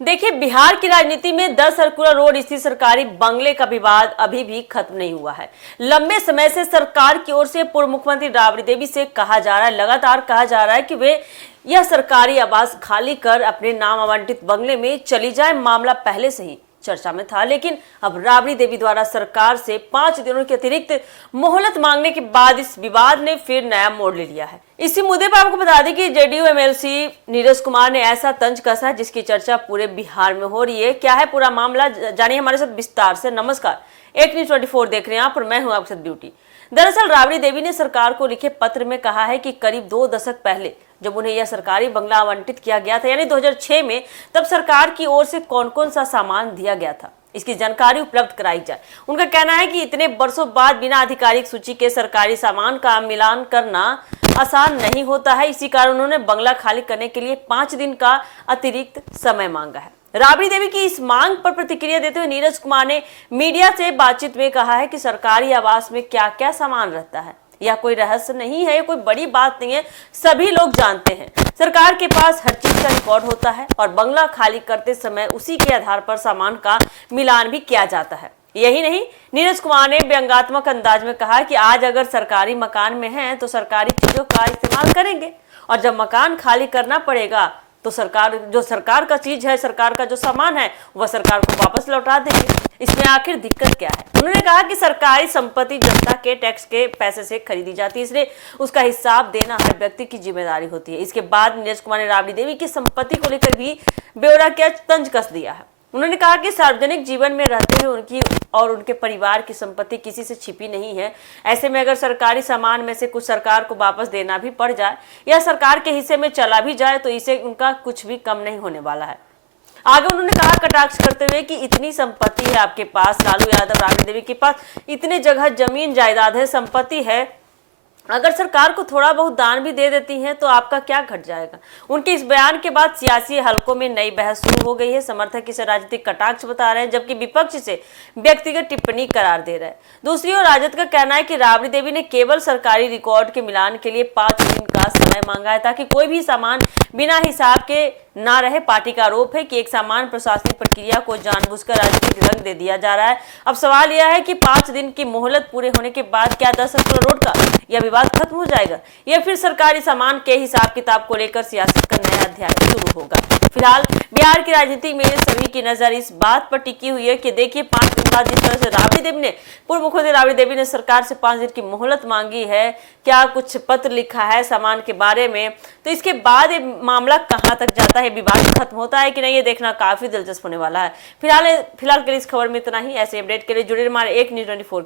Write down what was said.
देखिए, बिहार की राजनीति में 10 सर्कुलर रोड स्थित सरकारी बंगले का विवाद अभी भी खत्म नहीं हुआ है। लंबे समय से सरकार की ओर से पूर्व मुख्यमंत्री राबड़ी देवी से कहा जा रहा है, लगातार कहा जा रहा है कि वे यह सरकारी आवास खाली कर अपने नाम आवंटित बंगले में चली जाए। मामला पहले से ही चर्चा में था, लेकिन अब राबड़ी देवी द्वारा सरकार से 5 दिनों की अतिरिक्त मोहलत मांगने के बाद इस विवाद ने फिर नया मोड़ ले लिया है। इसी मुद्दे पर आपको बता दें कि जेडीयू एमएलसी नीरज कुमार ने ऐसा तंज कसा है जिसकी चर्चा पूरे बिहार में हो रही है। क्या है पूरा मामला, जानिए हमारे साथ विस्तार से। नमस्कार, एक न्यूज़ 24 देख रहे हैं आप और मैं हूं आपके साथ ब्यूटी। दरअसल राबड़ी देवी ने सरकार को लिखे पत्र में कहा है कि करीब 2 दशक पहले जब उन्हें यह सरकारी बंगला आवंटित किया गया था, यानी 2006 में, तब सरकार की ओर से कौन कौन सा सामान दिया गया था, इसकी जानकारी उपलब्ध कराई जाए। उनका कहना है कि इतने वर्षों बाद बिना आधिकारिक सूची के सरकारी सामान का मिलान करना आसान नहीं होता है। इसी कारण उन्होंने बंगला खाली करने के लिए 5 दिन का अतिरिक्त समय मांगा है। राबड़ी देवी की इस मांग पर प्रतिक्रिया देते हुए नीरज कुमार ने मीडिया से बातचीत में कहा है कि सरकारी आवास में क्या क्या सामान रहता है, यह कोई रहस्य नहीं है, यह कोई बड़ी बात नहीं है, सभी लोग जानते हैं। सरकार के पास हर चीज का रिकॉर्ड होता है और बंगला खाली करते समय उसी के आधार पर सामान का मिलान भी किया जाता है। यही नहीं, नीरज कुमार ने व्यंग्यात्मक अंदाज में कहा कि आज अगर सरकारी मकान में हैं तो सरकारी चीजों का इस्तेमाल करेंगे, और जब मकान खाली करना पड़ेगा तो सरकार का चीज है, सरकार का जो सामान है, वह सरकार को वापस लौटा देंगे। इसमें आखिर दिक्कत क्या है? उन्होंने कहा कि सरकारी संपत्ति जनता के टैक्स के पैसे से खरीदी जाती है, इसलिए उसका हिसाब देना हर व्यक्ति की जिम्मेदारी होती है। इसके बाद नीरज कुमार ने राबड़ी देवी की संपत्ति को लेकर भी ब्यौरा किया, तंज कस दिया है। उन्होंने कहा कि सार्वजनिक जीवन में रहते हुए उनकी और उनके परिवार की संपत्ति किसी से छिपी नहीं है। ऐसे में अगर सरकारी सामान में से कुछ सरकार को वापस देना भी पड़ जाए या सरकार के हिस्से में चला भी जाए तो इसे उनका कुछ भी कम नहीं होने वाला है। आगे उन्होंने कहा, कटाक्ष करते हुए, कि इतनी संपत्ति है आपके पास, लालू यादव, राबड़ी देवी के पास इतने जगह जमीन जायदाद है, संपत्ति है, अगर सरकार को थोड़ा बहुत दान भी दे देती हैं तो आपका क्या घट जाएगा। उनके इस बयान के बाद सियासी हलकों में नई बहस शुरू हो गई है। समर्थक इसे राजनीतिक कटाक्ष बता रहे हैं, जबकि विपक्ष इसे व्यक्तिगत टिप्पणी करार दे रहा है। दूसरी ओर राजद का कहना है कि राबड़ी देवी ने केवल सरकारी रिकॉर्ड के मिलान के लिए 5 दिन का समय मांगा है ताकि कोई भी सामान बिना हिसाब के ना रहे। पार्टी का आरोप है कि एक समान प्रशासनिक प्रक्रिया को जानबूझकर राजनीतिक रंग दे दिया जा रहा है। अब सवाल यह है कि 5 दिन की मोहलत पूरे होने के बाद क्या 10 सर्कुलर रोड का यह विवाद खत्म हो जाएगा या फिर सरकारी सामान के हिसाब किताब को लेकर सियासत का नया अध्याय शुरू होगा। फिलहाल बिहार की राजनीति में सभी की नजर इस बात पर टिकी हुई है कि देखिए, 5 दिन बाद जिस तरह से राबड़ी देवी ने, पूर्व मुख्यमंत्री राबड़ी देवी ने सरकार से 5 दिन की मोहलत मांगी है, क्या कुछ पत्र लिखा है सामान के बारे में, तो इसके बाद ये मामला कहां तक जाता है, विवाद खत्म होता है कि नहीं, ये देखना काफी दिलचस्प होने वाला है। फिलहाल के लिए इस खबर में इतना ही। ऐसे अपडेट के लिए जुड़े हमारे एक न्यूज़ 24